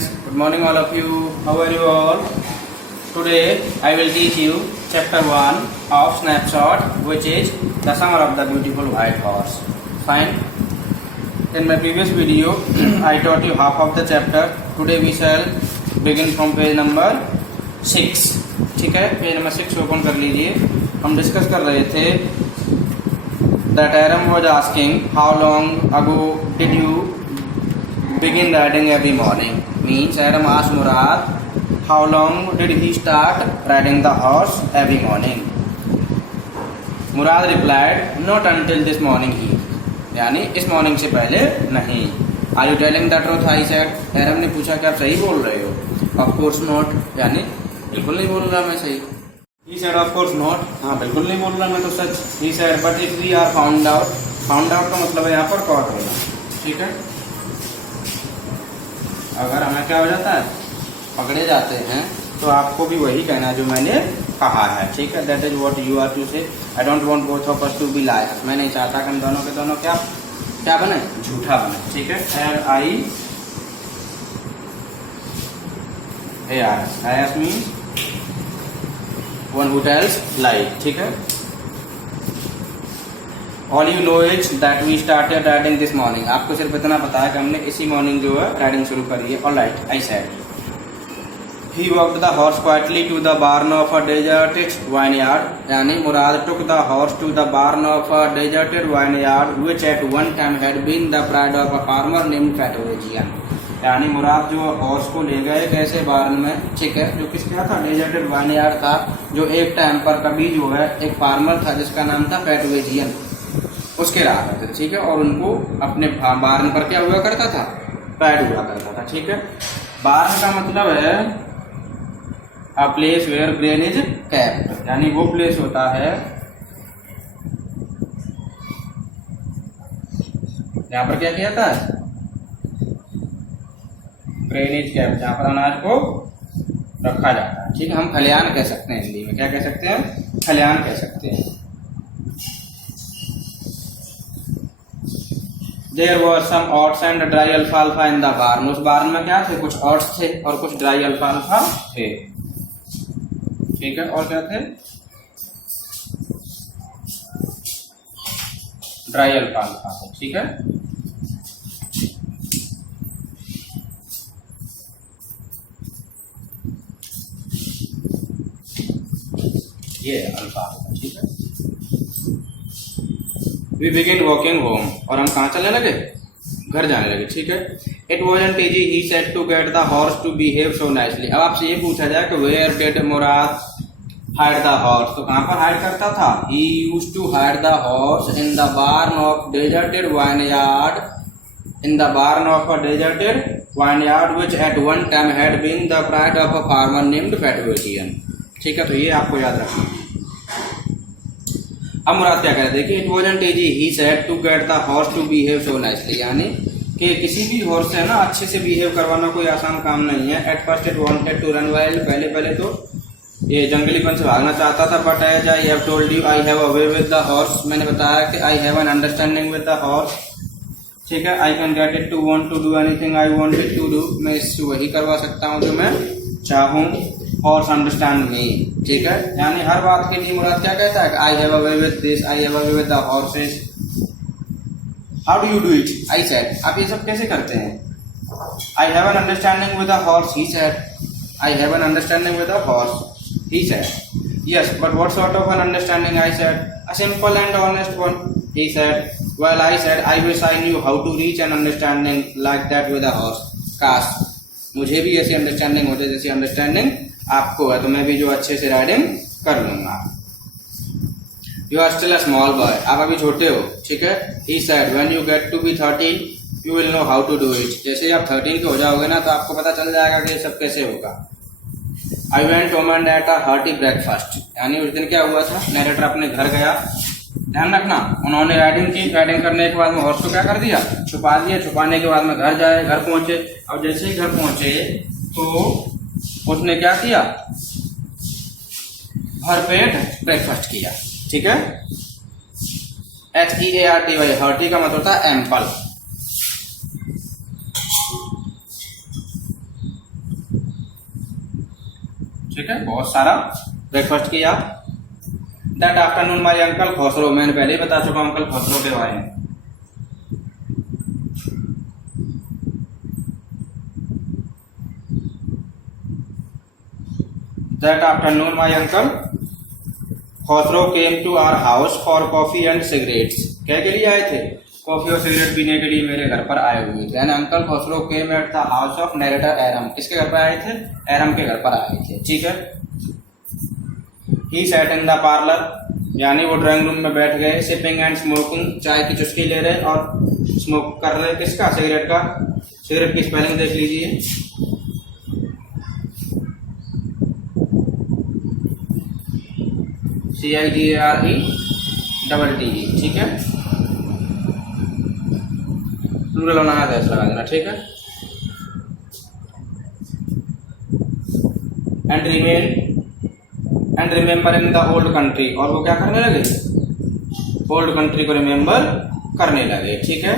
friends, good morning all of you. How are you all? Today I will teach you chapter 1 of snapshot, which is the summer of the beautiful white horse. Fine. In my previous video I taught you half of the chapter. Today we shall begin from page number 6. ठीक है, page number 6 open कर लीजिए. हम discuss कर रहे थे that Aram was asking how long ago did you begin riding every morning. Means Aram asked Murad how long did he start riding the horse every morning. Murad replied not until this morning he, यानी इस morning से पहले नहीं. Are you telling the truth? I said. Aram ने पूछा कि आप सही बोल रहे हो. Of course not, यानी बिल्कुल नहीं बोल रहा मैं सही. He said of course not. हाँ बिल्कुल नहीं बोल रहा मैं तो सच. He said but if we are found out. Found out का मतलब है यहाँ पर caught होना. ठीक है, अगर हमें क्या हो जाता है, पकड़े जाते हैं, तो आपको भी वही कहना जो मैंने कहा है. ठीक है, that is what you are to say. I don't want both of us to be liars. मैं नहीं चाहता कि हम दोनों के दोनों क्या क्या बने, झूठा बने. ठीक है, liars mean one who tells lie. ठीक है, all you know is that we started riding this morning. आपको सिर्फ इतना पता है कि हमने इसी मॉर्निंग जो है राइडिंग शुरू करी है. Alright, I said. He walked the horse quietly to the barn of a deserted vineyard. यानी मुराद took the horse to the barn of a deserted vineyard, which at one time had been the pride of a farmer named Fatovegian. यानी मुराद जो horse को ले गए कैसे बार्न में, ठीक है, जो किस क्या था, डेजर्टेड वाइनयार्ड था, जो एक टाइम पर कभी जो है एक फार्मर था जिसका नाम था फैटोवेजियन, उसके रहा करते थे. ठीक है, और उनको अपने बार्न पर क्या हुआ करता था, पैड हुआ करता था. ठीक है, बार्न का मतलब है a place where grain is kept, यानी वो प्लेस होता है यहाँ पर क्या किया था, ग्रेन इज कैप्ड, जहाँ पर अनाज को रखा जाता है. ठीक है, हम खलियान कह सकते हैं हिंदी में. क्या कह सकते हैं, खलियान कह सकते हैं. There were some oats and dry alfalfa in the barn. उस बार्न में क्या थे, कुछ oats थे और कुछ ड्राई अल्फाल्फा थे. ठीक है, और क्या थे, ड्राई अल्फाल्फा थे. ठीक है, ये अल्फाल्फा. ठीक है, We begin walking home. और हम कहाँ चलने लगे, घर जाने लगे. ठीक है, It wasn't easy, he said, to get the horse to behave so nicely. अब आपसे ये पूछा जाए कि where did Murad hide the horse, तो कहाँ पर hide करता था. He used to hide the horse in the barn of deserted vineyard, in the barn of a deserted vineyard which at one time had been the pride of a farmer named Fatovegian. ठीक है, तो ये आपको याद रखना. अब मुराद क्या कह रहे थे कि it wasn't easy he said to get the horse to behave so nicely, यानी कि किसी भी हॉर्स से ना अच्छे से बिहेव करवाना कोई आसान काम नहीं है. At first it wanted to run wild, पहले पहले तो ये जंगलीपन से भागना चाहता था. But as I have told you I have a way with the horse, मैंने बताया कि I have an understanding with the horse. ठीक है, I can get it to want to do anything I want it to do, मैं इससे वही करवा सकता हूँ जो मैं चाहूँ. Horse understand me. ठीक है, यानी हर बात के लिए मुराद क्या कहता है, आई have a way with this, I have a way with the horses. How do you do it, I said. आप ये सब कैसे करते हैं. आई have an understanding with the horse, he said. I have an understanding with the horse, he said. Yes, but what sort of an understanding, I said. A simple and honest one, he said. Well, I said, I wish I knew how to reach an understanding like that with the horse. काश मुझे भी ऐसी understanding होती जैसी understanding आपको है, तो मैं भी जो अच्छे से राइडिंग कर लूंगा. You are still a small boy, आप अभी छोटे हो. ठीक है, he said. When you get to be 13 you will know how to do it. जैसे ही आप 13 के हो जाओगे ना, तो आपको पता चल जाएगा कि ये सब कैसे होगा. I went home and at a hearty breakfast, यानी उस दिन क्या हुआ था, नरेटर अपने घर गया. ध्यान रखना, उन्होंने राइडिंग की, राइडिंग करने के बाद में हॉर्स को क्या कर दिया, छुपा दिया. छुपाने के बाद में घर जाए, घर पहुंचे, और जैसे ही घर पहुंचे तो उसने क्या किया, भरपेट ब्रेकफास्ट किया. ठीक है, HEARTY, हार्टी का मतलब होता है एम्पल. ठीक है, बहुत सारा ब्रेकफास्ट किया। दैट आफ्टरनून माय अंकल खसरो, मैंने पहले ही बता चुका अंकल खसरो के बारे में। That afternoon my uncle Khosrove came to our house for coffee and cigarettes. क्या के लिए आए थे? कॉफी और सिगरेट पीने के लिए मेरे घर पर आए हुए थे। Then uncle Khosrove came at the house of narrator Aram. किसके घर पर आए थे? एरम के घर पर आए थे, ठीक है। He sat in the parlour, यानी वो ड्राइंग रूम में बैठ गए। सिपिंग एंड स्मोकिंग, चाय की चुस्की ले रहे और स्मोक कर रहे। किसका? सिगरेट का। सिगरेट की स्पेलिंग देख लीजिए, CIGARETTE, ठीक है। प्लूरल बनाना था, ऐसा लगा देना, ठीक है। And remember in the old country, और वो क्या करने लगे? ओल्ड कंट्री को रिमेम्बर करने लगे, ठीक है।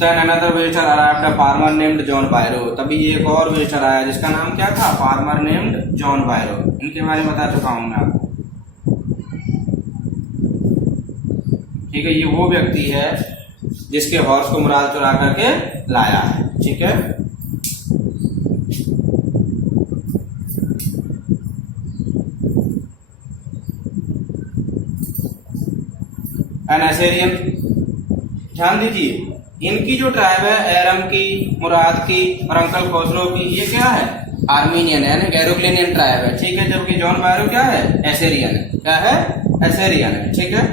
Then another visitor arrived, a farmer named John Byro। तभी एक और विजिटर आया जिसका नाम क्या था? Farmer named John बायरो। इनके बारे में बता चुका हूं मैं आपको, ठीक है। ये वो व्यक्ति है जिसके हॉर्स को मुराद चुरा करके लाया है, ठीक है। एन एसेरियन, ध्यान दीजिए, इनकी जो ट्राइब है एरम की, मुराद की और अंकल खसरो की, ये क्या है? आर्मीनियन है, यानी गैरोक्लिनियन ट्राइब है, ठीक है। जबकि जॉन बायरो क्या है? एसेरियन है। क्या है? एसेरियन है, ठीक है।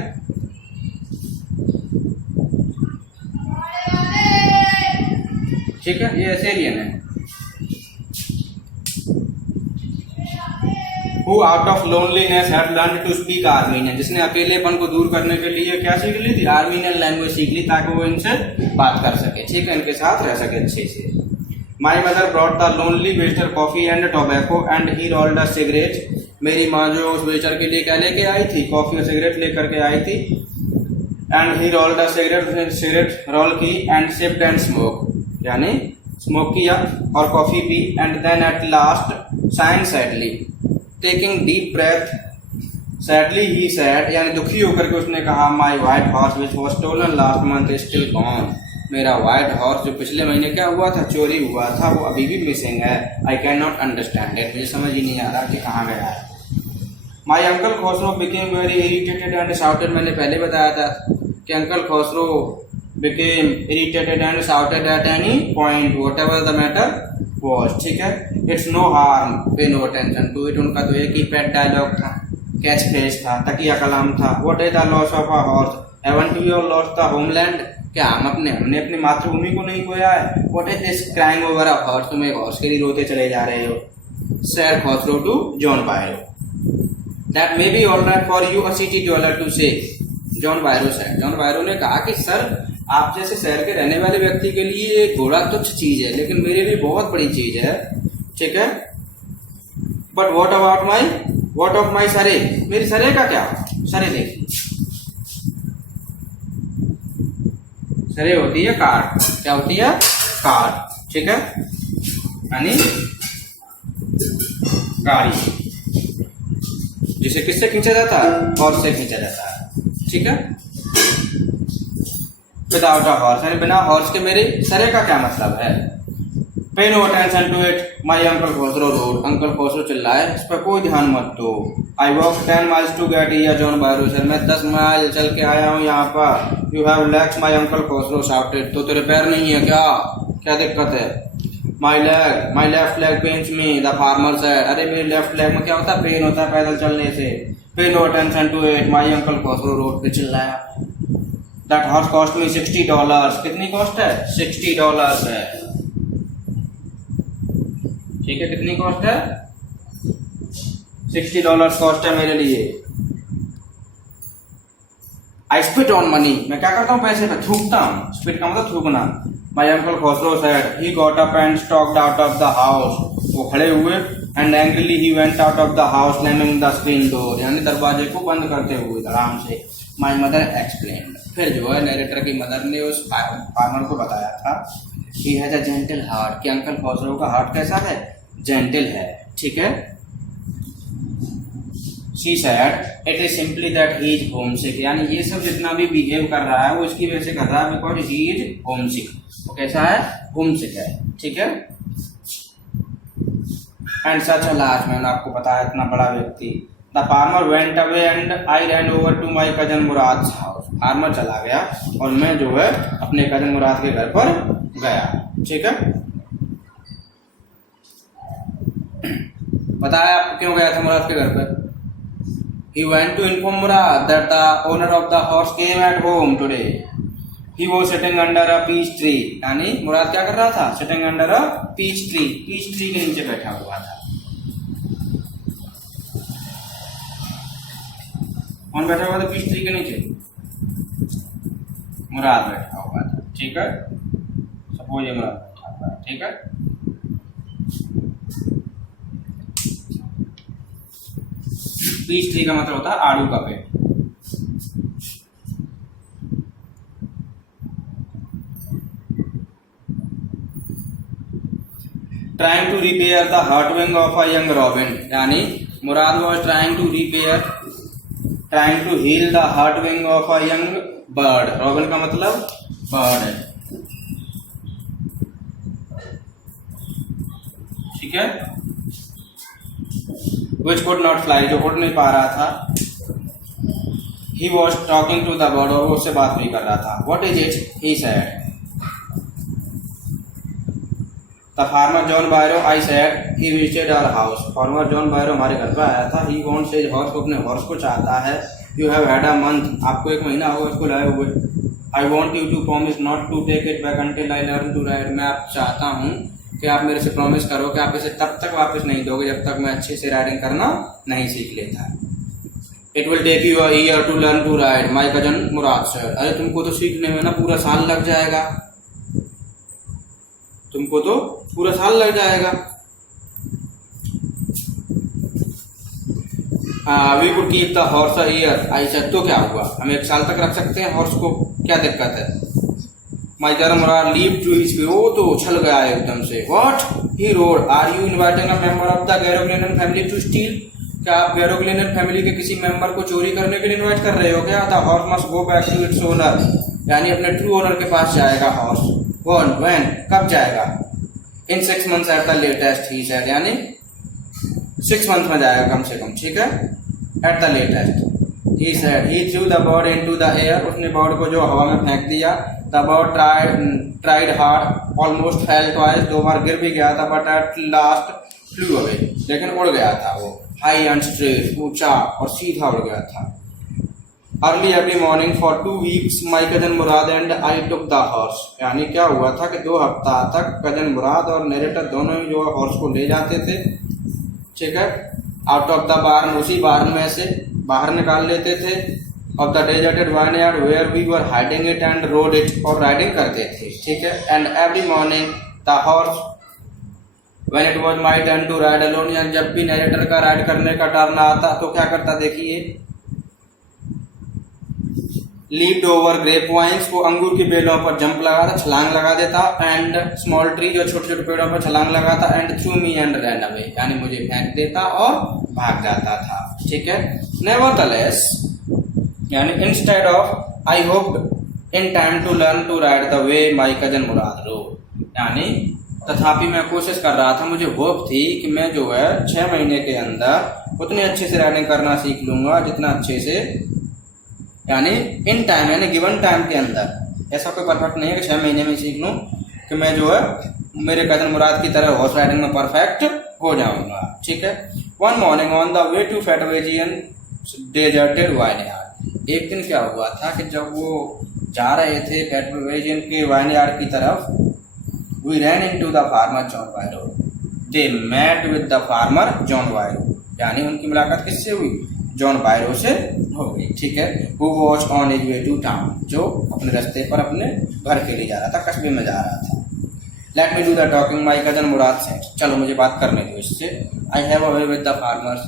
ठीक है, ये एसेरियन है। Who out of loneliness had learned to speak Armenian, जिसने अकेलेपन को दूर करने के लिए क्या सीख ली थी? आर्मीनियन लैंग्वेज सीख ली, ताकि वो इनसे बात कर सके, ठीक है, इनके साथ रह सके अच्छे से। My mother brought the lonely visitor coffee and tobacco and he rolled a cigarette। मेरी माँ जो उस वेटर के लिए क्या लेके आई थी? कॉफी और सिगरेट लेकर के आई थी। And he rolled a cigarette, उसने सिगरेट रोल की। And sipped and smoked, यानी स्मोक किया और कॉफी पी। And then at last sang sadly, taking deep breath, sadly he said, यानी दुखी होकर के उसने कहा, my white horse which was stolen last month is still gone. मेरा व्हाइट हॉर्स जो पिछले महीने क्या हुआ था? चोरी हुआ था, वो अभी भी मिसिंग है। I can not understand it, मुझे समझ ही नहीं आ रहा कि कहाँ गया है। My uncle Khosrove became very irritated and shouted, मैंने पहले बताया था कि uncle Khosrove became irritated and shouted at any point whatever the matter was, ठीक है। It's no harm, pay no attention to it, उनका तो एक ही पेट डायलॉग था, कैच फ्रेज था, तकिया कलाम था। What is the loss of a horse, haven't we all lost the homeland, क्या हमने अपनी मातृभूमि को नहीं खोया है? What is this crying over a horse, तुम एक हॉर्स के लिए रोते चले जा रहे हो। Said Khosrove to John Byro, that may be alright for you a city dollar to say. John Byro said, John Byro ने कहा कि सर, आप जैसे शहर के रहने वाले व्यक्ति के लिए घोड़ा तुच्छ चीज है, लेकिन मेरे लिए बहुत बड़ी चीज है, ठीक है। बट व्हाट ऑफ माई सरे, मेरी सरे का क्या? सरे देखिए, सरे होती है कार, क्या होती है? कार, ठीक है, यानी गाड़ी, जिसे किससे खींचा जाता है? हॉर्स से खींचा जाता है, ठीक है। विदाउट अ हॉर्स, यानी बिना हॉर्स के मेरे सरे का क्या मतलब है? Pay no attention to it, my uncle Khosrove roared, uncle Khosrove चिल्लाए, इस पर कोई ध्यान मत दो। I walk 10 miles to get here John Byro sir, मैं 10 माइल चल के आया हूँ यहाँ पर। You have legs, my uncle Khosrove shouted, तो तेरे पैर नहीं है क्या? क्या दिक्कत है? My left leg pains me, the farmer said, अरे मेरे लेफ्ट लेग में क्या होता है? पेन होता है पैदल चलने से। Pay no attention to it, my uncle Khosrove roared पे चिल्लाया। दैट हॉर्स कॉस्ट मी $60, कितनी कॉस्ट है? $60 है, ठीक है। कितनी कॉस्ट है? $60 कॉस्ट है मेरे लिए। आई स्पिट ऑन मनी, मैं क्या करता हूँ? पैसे पे थूकता हूँ। स्पिट का मतलब थूकना। My uncle Khosrove said, he got up and stalked out of the house, वो खड़े हुए। And angrily he went out of the house slamming the screen door, यानी दरवाजे को बंद करते हुए आराम से। माई मदर एक्सप्लेन्ड, फिर जो है नरेटर की मदर ने उस फार्मर को बताया था, he has a gentle heart, कि अंकल खसरो का हार्ट कैसा है? जेंटल है, ठीक है। She said it is simply that he is homesick, यानी ये सब जितना भी बिहेव कर रहा है वो इसकी वजह से कर रहा है बिकॉज ही इज होमसिक। वो कैसा है? होमसिक है, ठीक है। And such a large man, आपको पता है इतना बड़ा व्यक्ति। The farmer went away and I ran over to my cousin Murad house, farmer चला गया और मैं जो है अपने कजन मुराद के घर पर गया, ठीक है। पता है आपको क्यों गया था मुराद के घर पर? He went to inform Murad that the owner of the horse came at home today. He was sitting under a peach tree. यानी मुराद क्या कर रहा था? Sitting under a peach tree. Peach tree के नीचे बैठा हुआ था। कौन बैठा हुआ था peach tree के नीचे? मुराद बैठा हुआ था, ठीक है। सपोज ये मुराद बैठा हुआ है, ठीक है। पीच ट्री का मतलब होता है आड़ू का पेड़। Trying to repair the hurt wing of a young robin, यानी Mourad was trying to heal the hurt wing of a young bird. Robin का मतलब बर्ड है, ठीक है। Which could not fly, जो उड़ नहीं पा रहा था। He was talking to the bird, और वो उससे बात भी कर रहा था। What is it? He said. The farmer John Byro, I said, he visited our house. Farmer John Byro हमारे घर पर आया था। He wants his horse, को अपने horse को चाहता है। You have had a month, आपको एक महीना होगा इसको लाए हुए। I want you to promise not to take it back until I learn to ride. मैं आप चाहता हूँ कि आप मेरे से प्रॉमिस करो कि आप इसे तब तक वापस नहीं दोगे जब तक मैं अच्छे से राइडिंग करना नहीं सीख लेता। It will take you a year to learn to ride my cousin Murad sir. अरे तुमको तो सीखने में ना पूरा साल लग जाएगा, तुमको तो पूरा साल लग जाएगा। We could keep the horse a year. I said, तो क्या हुआ, हम एक साल तक रख सकते हैं हॉर्स को, क्या दिक्कत है। My cousin Mourad leapt to his feet, वो तो उछल गया एकदम से। What, he roared, are you inviting a member of the Garoghlanian family to steal? क्या आप गैरोग्लिनन फैमिली के किसी मेंबर को चोरी करने के लिए इनवाइट कर रहे हो क्या? The horse must go back to its owner, यानी अपने ट्रू ओनर के पास जाएगा हॉर्स। व्हेन, कब जाएगा? इन 6 months at the latest, he said, यानी 6 months में जाएगा कम से कम, ठीक है। At the latest, he said. He through the bird into the air, उसने बर्ड को जो हवा में फेंक दिया। The bird tried hard, almost fell twice, 2 बार गिर भी गया था, but at last flew away, लेकिन उड़ गया था वो। High and straight, ऊंचा और सीधा उड़ गया था। Early every morning for 2 weeks, my cousin Murad and I took the horse, यानी क्या हुआ था कि 2 हफ्ता तक कजन मुराद और नरेटर दोनों ही जो है हॉर्स को ले जाते थे, ठीक है। आउट ऑफ द बार्न, उसी बार्न में से बाहर निकाल लेते थे। of the deserted vineyard where we were hiding it and rode it, और राइडिंग करते थे, ठीक है। and every morning the horse when it was my turn to ride alone, या जब भी नरेटर का राइड करने का टर्न आता तो क्या करता देखिए, leaped over grape vines, वो अंगूर की बेलों पर जंप लगाता, छलांग लगा देता। and small tree, जो छोटे छोटे पेड़ों पर छलांग लगाता। and threw me and ran away, यानी मुझे फेंक देता और भाग जाता था, ठीक है। nevertheless, यानी instead of I hope in time to learn to ride the way my cousin Murad road, यानी तथापि मैं कोशिश कर रहा था, मुझे होप थी कि मैं जो है 6 महीने के अंदर उतने अच्छे से राइडिंग करना सीख लूंगा जितना अच्छे से, यानी इन टाइम, यानी गिवन टाइम के अंदर। ऐसा कोई परफेक्ट नहीं है कि 6 महीने में सीख लूं कि मैं जो है मेरे कजन मुराद की तरह हॉर्स राइडिंग में परफेक्ट हो जाऊंगा, ठीक है। One morning on the way to Fetvajian deserted vineyard, एक दिन क्या हुआ था कि जब वो जा रहे थे फैटवेजियन के वाइनयार्ड की तरफ, we ran into the farmer John Byro, they met with the farmer John Byro, यानी उनकी मुलाकात किससे हुई? जॉन वायरो से हो गई, ठीक है। Who was on his way to town, जो अपने रास्ते पर अपने घर के लिए जा रहा था, कस्बे में जा रहा था। Let me do the talking, my cousin Mourad said, चलो मुझे बात करने दो इससे। आई have a way with the farmers,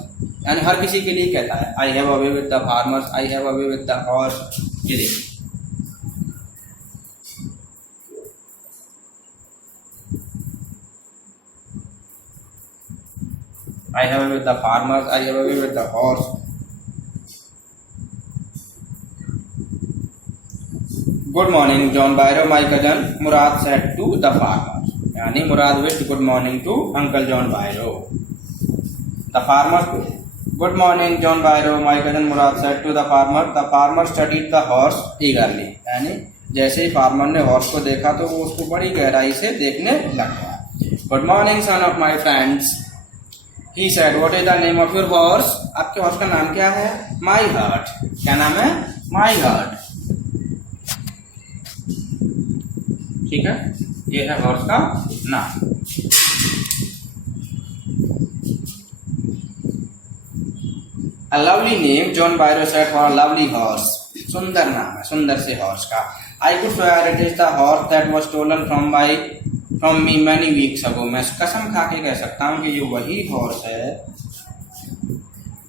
यानी हर किसी के लिए कहता है आई have a way with the farmers, I have a way with the horse. ये देखिए, I have a with the farmers, I have a with the horse. Good morning, John Byro, my cousin Murad said to the farmers. यानी मुराद wished good morning to Uncle John Byro. The farmers. Good morning, John Byro, my cousin Murad said to the farmer. The farmer studied the horse eagerly. यानी जैसे ही farmer ने horse को देखा तो वो उसको बड़ी गहराई से देखने लग गया. Good morning, son of my friends. He said, what is the name of your horse? आपके हॉर्स का नाम क्या है? My heart. क्या नाम है? My heart. ठीक है, ये है हॉर्स का नाम. A lovely name, John Byro said for a lovely horse. सुंदर नाम है, सुंदर से हॉर्स का. I could swear it is the horse that was stolen from me many weeks ago. मैं कसम खा के कह सकता हूँ कि ये वही हॉर्स है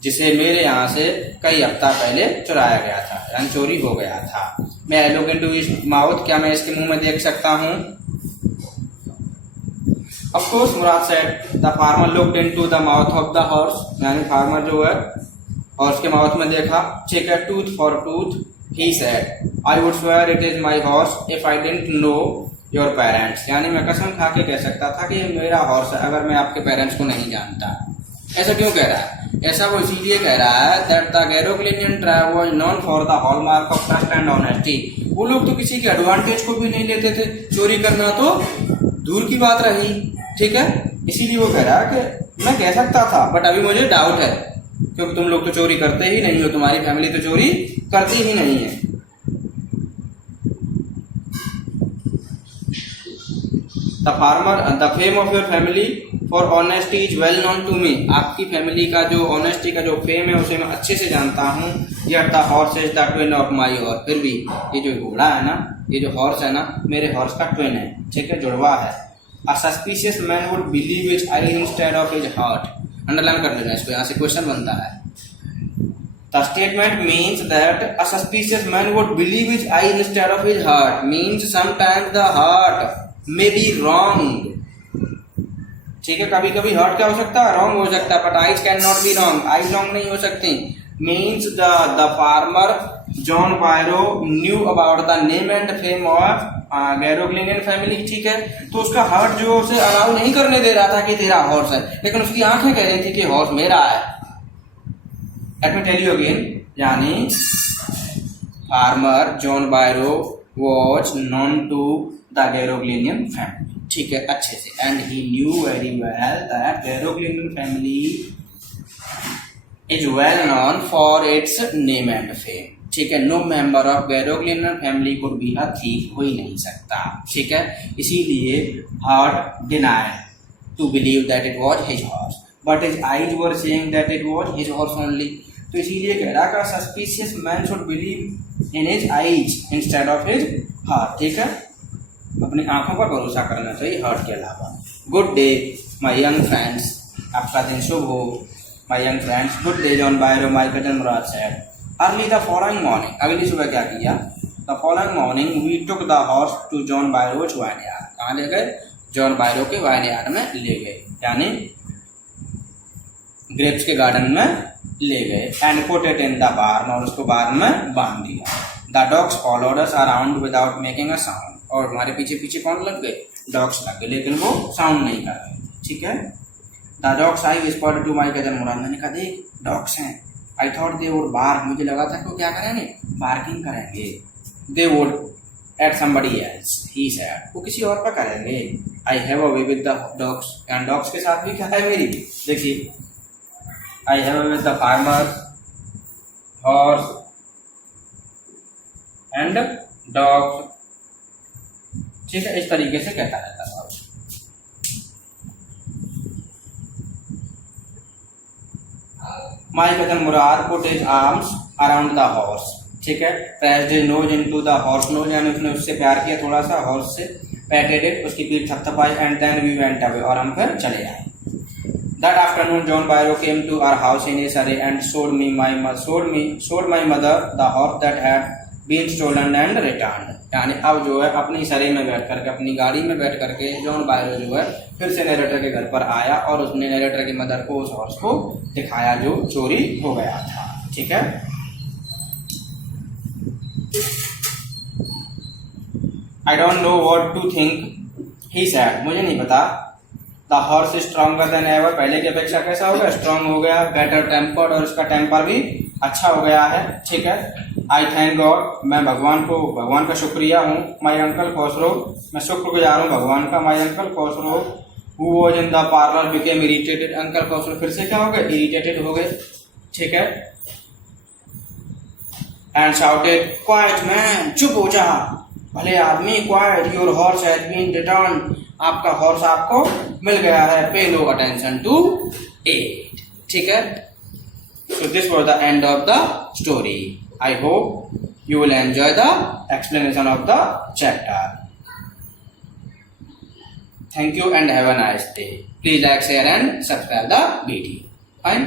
जिसे मेरे यहाँ से कई हफ्ता पहले चुराया गया था, यानी चोरी हो गया था. मैं I look into his mouth, क्या मैं इसके मुंह में देख सकता हूँ? Of course, Murad said. The farmer looked into the mouth of the horse. यानी फार्मर जो है हॉर्स के माउथ में देखा. Check a tooth for tooth. He said, I would swear it is my horse if I didn't know your parents. यानी मैं कसम खा के कह सकता था कि ये मेरा हॉर्स है अगर मैं आपके पेरेंट्स को नहीं जानता. ऐसा क्यों कह रहा है? ऐसा वो इसीलिए कह रहा है that the Garroglian tribe was known for the hallmark of trust and honesty. वो लोग तो किसी के एडवांटेज को भी नहीं लेते थे, चोरी करना तो दूर की बात रही. ठीक है, इसीलिए वो कह रहा है कि मैं कह सकता था बट अभी मुझे डाउट है क्योंकि तुम लोग तो चोरी करते ही नहीं हो, तुम्हारी फैमिली तो चोरी करती ही नहीं है. The farmer, the fame of your family for honesty is well known to me. आपकी फैमिली का जो ऑनेस्टी का जो फेम है उसे मैं अच्छे से जानता हूँ. Yet the horse is the twin of my horse. फिर भी ये जो घोड़ा है ना, ये जो हॉर्स है ना, मेरे हॉर्स का ट्विन है. ठीक है, जुड़वा है. A suspicious man would believe his eye instead of his heart. Underline कर लेना इसको, यहाँ से क्वेश्चन बनता है. The statement means that a suspicious man would believe his eye instead of his heart. Means sometimes the heart may be wrong. ठीक है, कभी कभी हार्ट क्या हो सकता है? रॉन्ग हो सकता है. But eyes can not be wrong. Eyes wrong नहीं हो सकती. Means the farmer John Byro knew about the name and fame of Garoghlanian family. ठीक है, तो उसका हार्ट जो उसे अलाउ नहीं करने दे रहा था कि तेरा हॉर्स है, लेकिन उसकी आंखें कह रही थी कि हॉर्स मेरा है. Let me tell you again. यानी farmer John Byro was known to the Garoghlanian family. ठीक है, अच्छे से. And he knew very well that Garoghlanian family is well known for its name and fame. ठीक है, no member of Garoghlanian family को भी thief हो ही नहीं सकता. ठीक है, इसीलिए heart denied to believe that it was his horse but his eyes were saying that it was his horse only. तो इसीलिए कह रहा का suspicious man should believe in his eyes instead of his heart. ठीक है, अपनी आंखों पर भरोसा करना चाहिए हार्ट के अलावा. Good day my young friends. आपका दिन शुभ हो my young friends. Good day John Byro, my cousin Mourad said. Early the following morning. अगली सुबह क्या किया? The following morning we took the horse to John Byro's vineyard. कहाँ ले गए? जॉन बायरो के वाइनयार्ड में ले गए, यानी ग्रेप्स के गार्डन में ले गए. And put it in the barn. और उसको बार्न में बांध दिया. The dogs followed us around without making a sound. और हमारे पीछे पीछे कौन लग गए? डॉग्स लग गए, लेकिन वो साउंड नहीं कर रहे. ठीक है. The dogs I whispered to my cousin Murad. मैंने कहा देख डॉग्स हैं. I thought they would bark. मुझे लगा था कि वो क्या करेंगे? बार्किंग करेंगे. They would at somebody else. He said. वो किसी और पर करेंगे. I have a way with the dogs. And dogs के साथ भी क्या है मेरी? देखिए, I have a way with the farmer, horse and dogs. ठीक है, इस तरीके से कहता रहता था. My cousin Murad put his arms around the horse. ठीक है, pressed his nose into the horse nose. यानी उसने उससे प्यार किया थोड़ा सा हॉर्स से. Patted it. उसकी पीठ थपथपाई. And then we went away. और हम फिर चले आए. That afternoon John Byro came to our house in a surrey and showed my mother the horse that had been stolen and returned. यानी अब जो है अपनी सरी में बैठ करके, अपनी गाड़ी में बैठ करके जॉन बायरो जो है फिर से नरेटर के घर पर आया और उसने नरेटर की मदर को उस हॉर्स को दिखाया जो चोरी हो गया था। ठीक है, I don't know what to think he said, मुझे नहीं पता। The horse is stronger than ever, पहले की अपेक्षा कैसा हो गया, स्ट्रॉन्ग हो गया, बेटर टेम्पर्ड, और उसका टेम्पर भी अच्छा हो गया है। ठीक है, आई थैंक गॉड, मैं भगवान का शुक्रिया हूँ। माई अंकल खोसरो, मैं शुक्रगुजार हूँ भगवान का। My uncle Khosrove who was in the parlour became irritated, uncle Khosrove फिर से क्या हो गए, इरिटेटेड हो गए। ठीक है, एंड शाउटेड क्वाइट मैन, चुप हो जा भले आदमी, quite your horse has been return, आपका हॉर्स आपको मिल गया है, pay no attention to it. ठीक है, so this was the end of the story. I hope you will enjoy the explanation of the chapter. Thank you and have a nice day. Please like, share and subscribe the video. Fine.